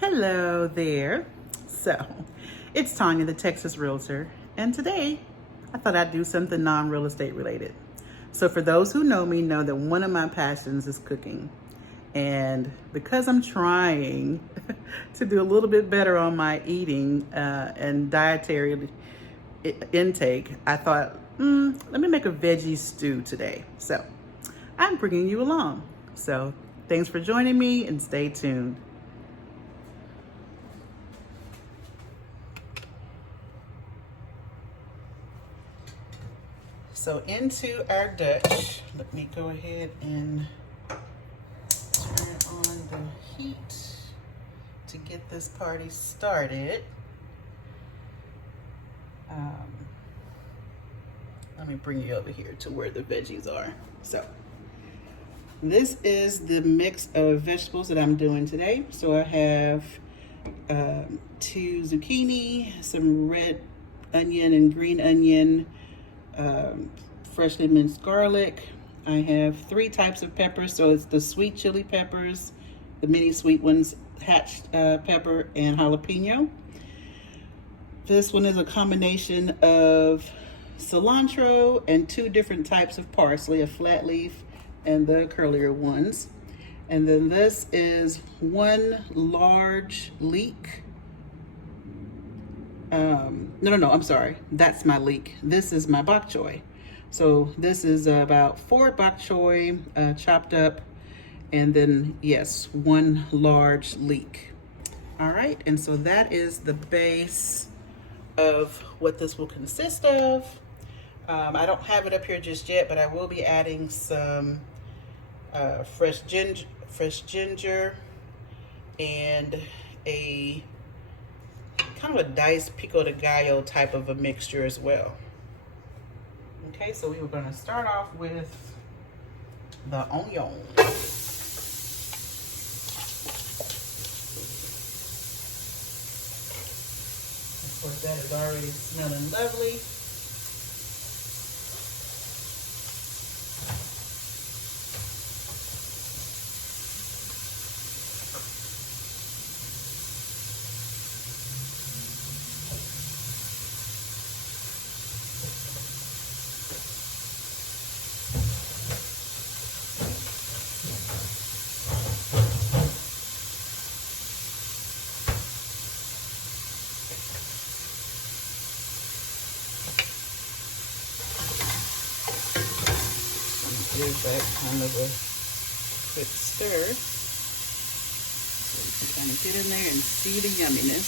Hello there. So, it's Tanya, the Texas Realtor, and today I thought I'd do something non-real estate related. So, for those who know me, know that one of my passions is cooking. And because I'm trying to do a little bit better on my eating and dietary intake, I thought, let me make a veggie stew today. So, I'm bringing you along. So, thanks for joining me and stay tuned. So into our Dutch, let me go ahead and turn on the heat to get this party started. Let me bring you over here to where the veggies are. So this is the mix of vegetables that I'm doing today. So I have 2 zucchini, some red onion and green onion, freshly minced garlic. I have 3 types of peppers, so it's the sweet chili peppers, the mini sweet ones, hatched pepper, and jalapeno. This one is a combination of cilantro and 2 different types of parsley, a flat leaf and the curlier ones. And then this is 1 large leek. No, I'm sorry. That's my leek. This is my bok choy. So this is about 4 bok choy chopped up, and then yes, 1 large leek. All right, and so that is the base of what this will consist of. I don't have it up here just yet, but I will be adding some fresh ginger and a kind of a diced pico de gallo type of a mixture as well. Okay, so we were going to start off with the onion. Of course, that is already smelling lovely. Give that kind of a quick stir so you can kind of get in there and see the yumminess.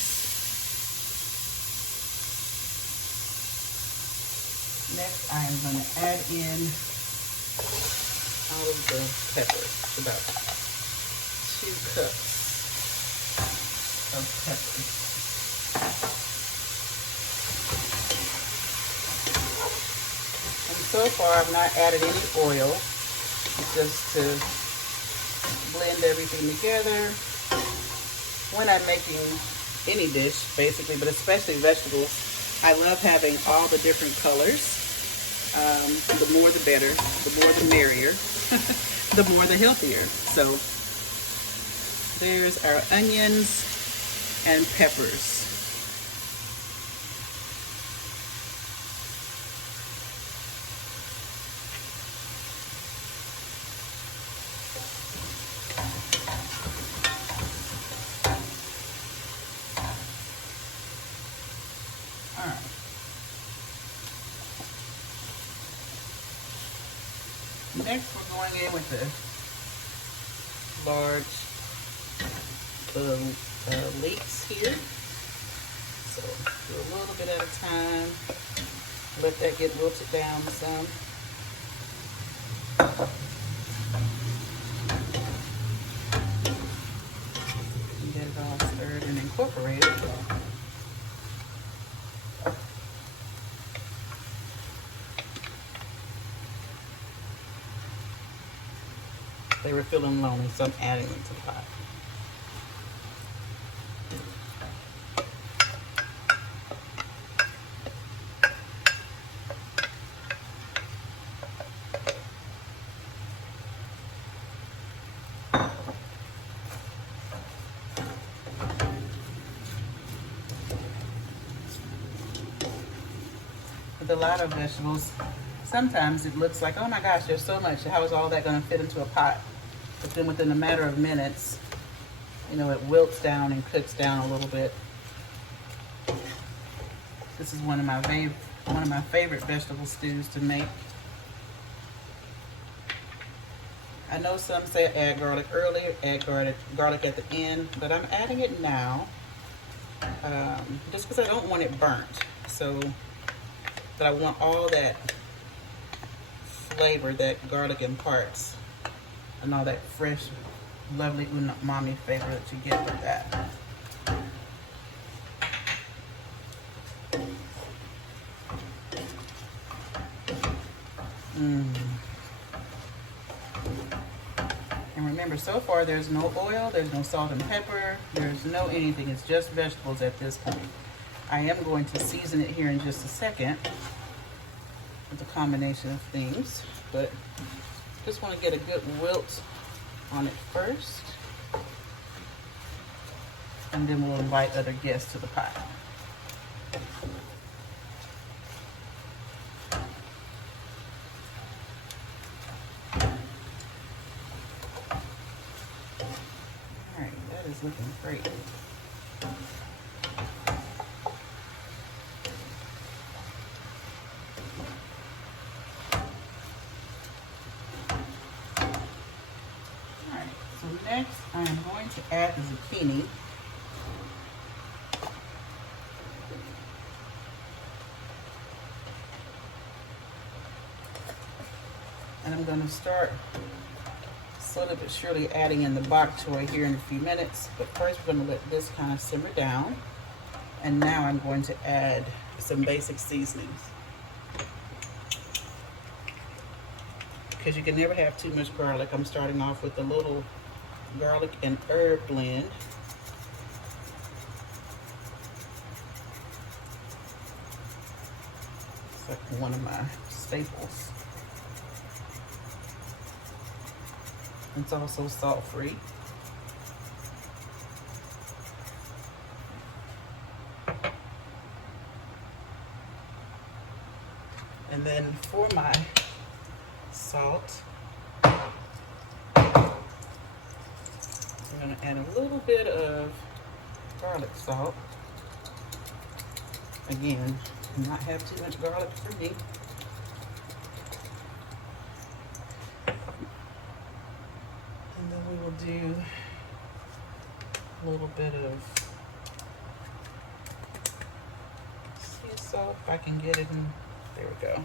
Next, I am going to add in all of the peppers, about 2 cups of peppers. So far, I've not added any oil, just to blend everything together. When I'm making any dish, basically, but especially vegetables, I love having all the different colors. The more the better, the more the merrier, the more the healthier. So there's our onions and peppers. Next, we're going in with the large leeks here. So do a little bit at a time. Let that get wilted down some. And get it all stirred and incorporated. They were feeling lonely, so I'm adding them to the pot. with a lot of vegetables, sometimes it looks like, oh my gosh, there's so much. How is all that going to fit into a pot? But then within a matter of minutes, you know, it wilts down and cooks down a little bit. This is one of my favorite vegetable stews to make. I know some say add garlic earlier, add garlic at the end, but I'm adding it now just because I don't want it burnt. So, but I want all that flavor that garlic imparts and all that fresh, lovely umami flavor that you get with that. And remember, so far there's no oil, there's no salt and pepper, there's no anything. It's just vegetables at this point. I am going to season it here in just a second with a combination of things, but just want to get a good wilt on it first, and then we'll invite other guests to the pot. Alright, that is looking great. Next, I am going to add the zucchini. And I'm going to start slowly but surely adding in the bok choy here in a few minutes. But first, we're going to let this kind of simmer down. And now I'm going to add some basic seasonings, because you can never have too much garlic. I'm starting off with a little garlic and herb blend. It's like one of my staples. It's also salt-free. And then for my salt, I'm going to add a little bit of garlic salt. Again, not have too much garlic for me. And then we will do a little bit of sea salt if I can get it in. There we go.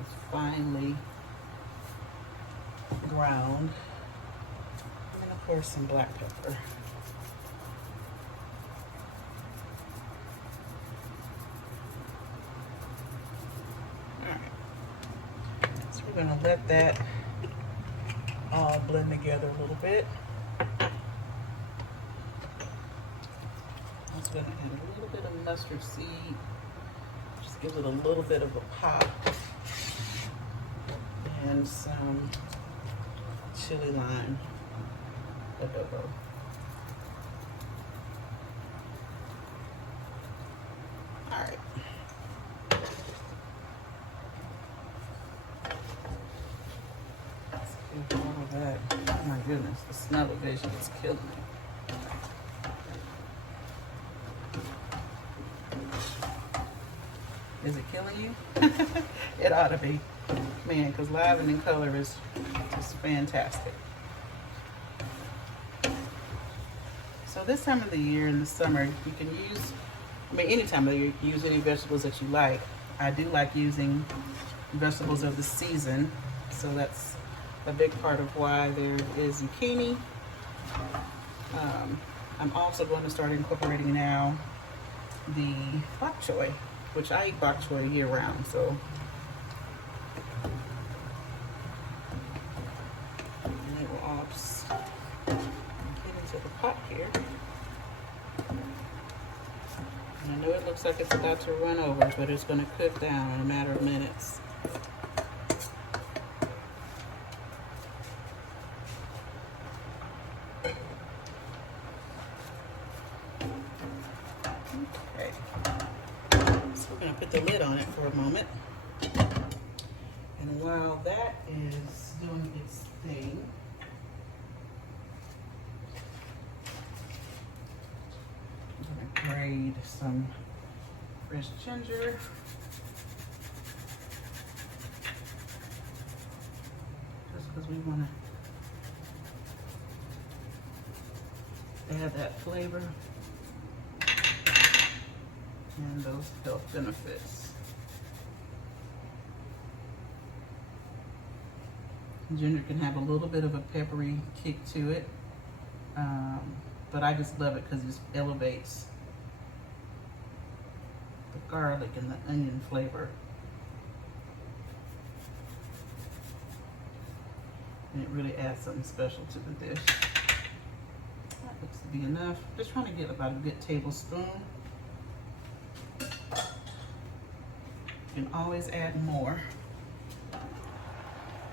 It's finely ground. And of course some black pepper. Alright. So we're going to let that all blend together a little bit. I'm just going to add a little bit of mustard seed. Just gives it a little bit of a pop. And some chili lime adobo. All right. Let's do all of that. Oh my goodness, the smell of vision is killing me. Is it killing you? It ought to be. Man, because lavender color is just fantastic. So this time of the year in the summer, you can use, I mean, any time of the year, you use any vegetables that you like. I do like using vegetables of the season, so that's a big part of why there is zucchini. I'm also going to start incorporating now the bok choy, which I eat bok choy year round, so. And it will all just get into the pot here. And I know it looks like it's about to run over, but it's going to cook down in a matter of minutes. Okay. put the lid on it for a moment. And while that is doing its thing, I'm gonna grate some fresh ginger. Just because we want to add that flavor and those health benefits. Ginger can have a little bit of a peppery kick to it, but I just love it because it just elevates the garlic and the onion flavor. And it really adds something special to the dish. That looks to be enough. Just trying to get about a good tablespoon. You can always add more.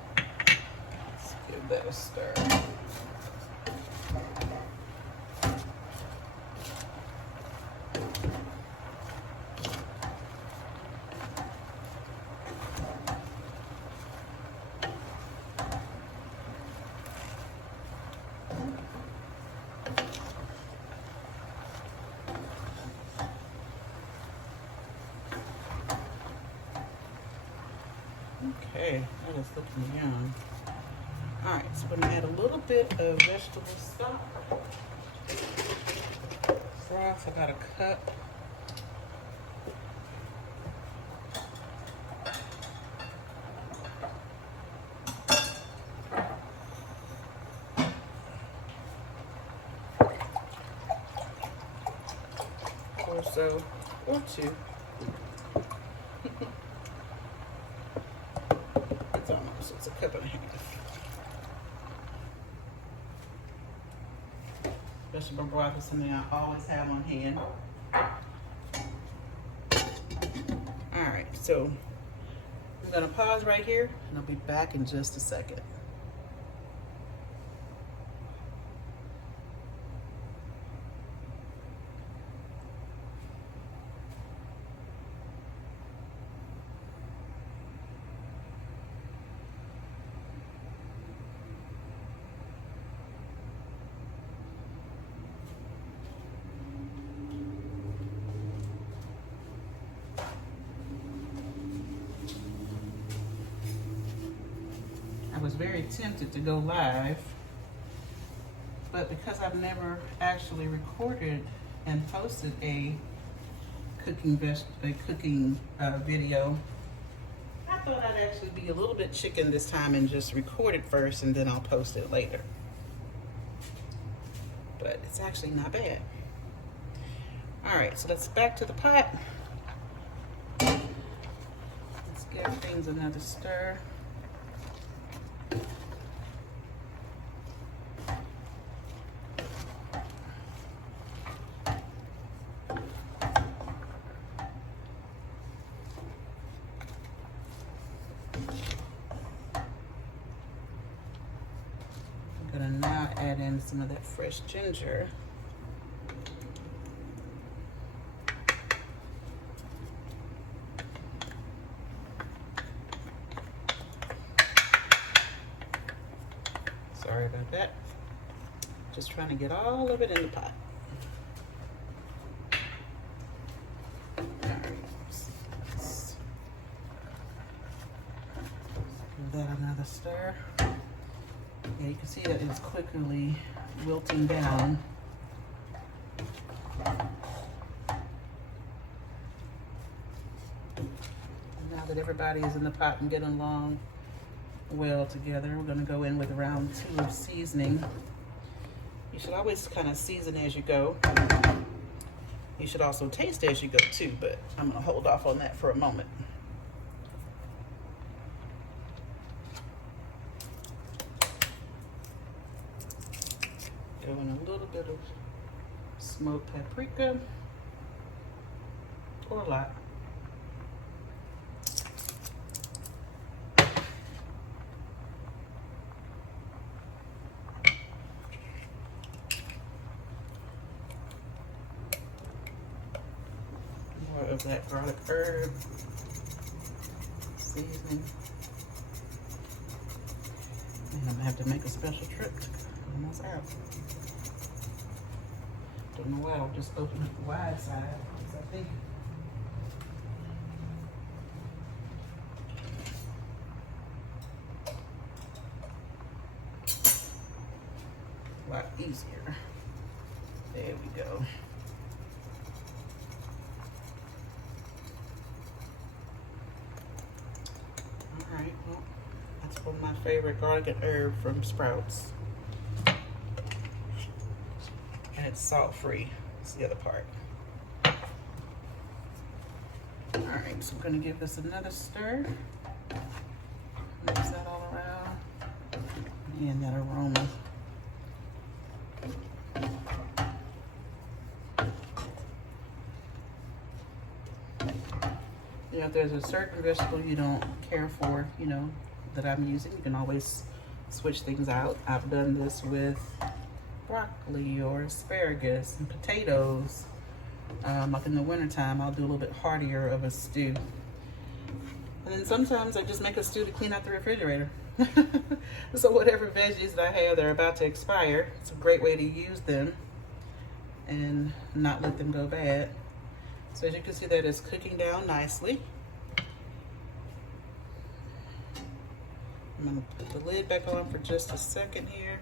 Let's give that a stir. Okay, that is looking yum. All right, so I'm gonna add a little bit of vegetable stock. Broth, I got a cup. Or so, or two. It's a cup and a half. Vegetable broth is something I always have on hand. All right, so I'm gonna pause right here and I'll be back in just a second. I was very tempted to go live, but because I've never actually recorded and posted a cooking video, I thought I'd actually be a little bit chicken this time and just record it first and then I'll post it later. But it's actually not bad. All right, so let's back to the pot. Let's give things another stir. I'm gonna now add in some of that fresh ginger. Sorry about that. Just trying to get all of it in the pot. All right. Let's give that another stir. Yeah, you can see that it's quickly wilting down. Now that everybody is in the pot and getting along well together, we're going to go in with round 2 of seasoning. You should always kind of season as you go. You should also taste as you go too, but I'm going to hold off on that for a moment. Throw in a little bit of smoked paprika, or a lot. More of of that garlic herb seasoning. And I'm gonna have to make a special trip to clean those out. Don't know why I'll just open up the wide side, because I think a lot easier. There we go. All right, well, that's one of my favorite garlic and herb from Sprouts. And it's salt free. That's the other part. All right, so I'm gonna give this another stir. Mix that all around. And that aroma. You know, if there's a certain vegetable you don't care for, you know, that I'm using, you can always switch things out. I've done this with broccoli or asparagus and potatoes. Like in the wintertime, I'll do a little bit heartier of a stew. And then sometimes I just make a stew to clean out the refrigerator. So whatever veggies that I have that are about to expire, it's a great way to use them and not let them go bad. So as you can see, that is cooking down nicely. I'm gonna put the lid back on for just a second here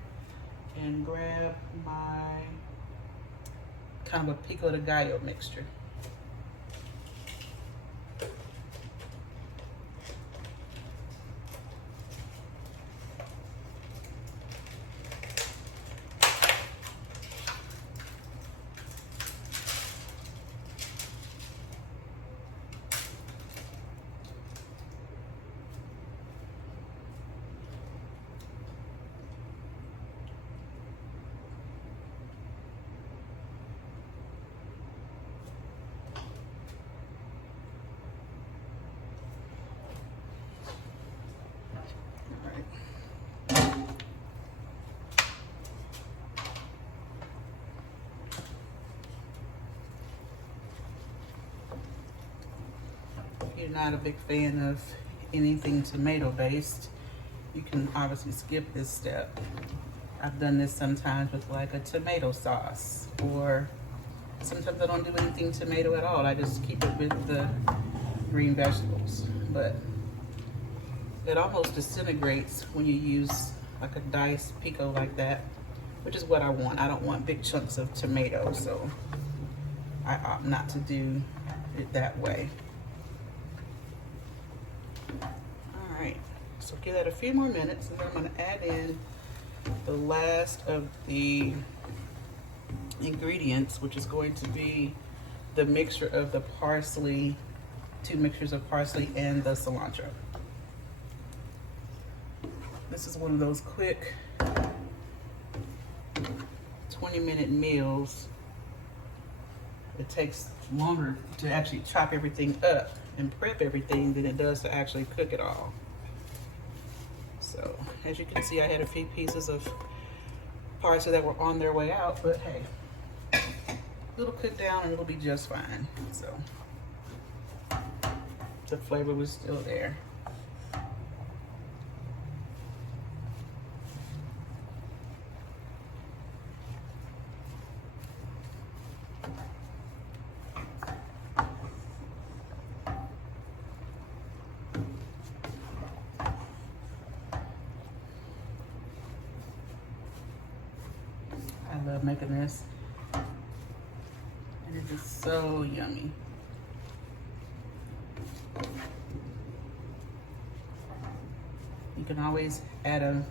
and grab my kind of a pico de gallo mixture. If you're not a big fan of anything tomato based, you can obviously skip this step. I've done this sometimes with like a tomato sauce, or sometimes I don't do anything tomato at all. I just keep it with the green vegetables. But it almost disintegrates when you use like a diced pico like that, which is what I want. I don't want big chunks of tomato, so I opt not to do it that way. All right, so give that a few more minutes, and then I'm going to add in the last of the ingredients, which is going to be the mixture of the parsley, 2 mixtures of parsley and the cilantro. This is one of those quick 20-minute meals. It takes longer to actually chop everything up and prep everything than it does to actually cook it all. So as you can see, I had a few pieces of parsley that were on their way out, but hey, it'll cook down and it'll be just fine. So the flavor was still there. I love making this, and it is so yummy. You can always add a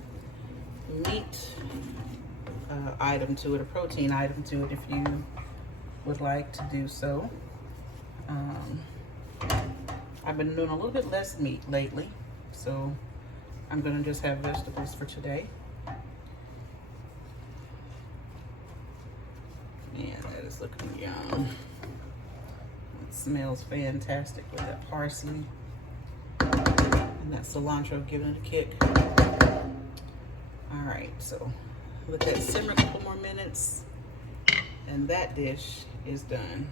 meat item to it, a protein item to it, if you would like to do so. I've been doing a little bit less meat lately, so I'm gonna just have vegetables for today. Man, that is looking yum. It smells fantastic with that parsley and that cilantro giving it a kick. All right, so let that simmer a couple more minutes, and that dish is done.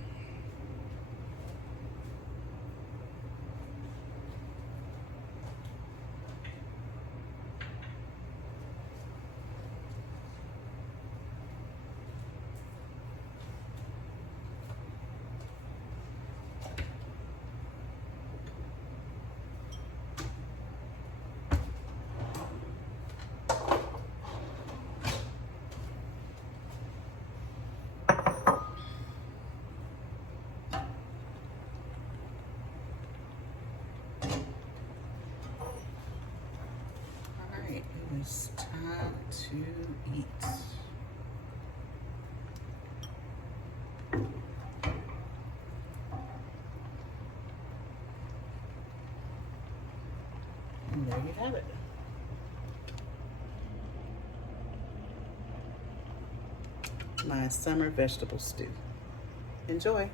It's time to eat. And there you have it. My summer vegetable stew. Enjoy.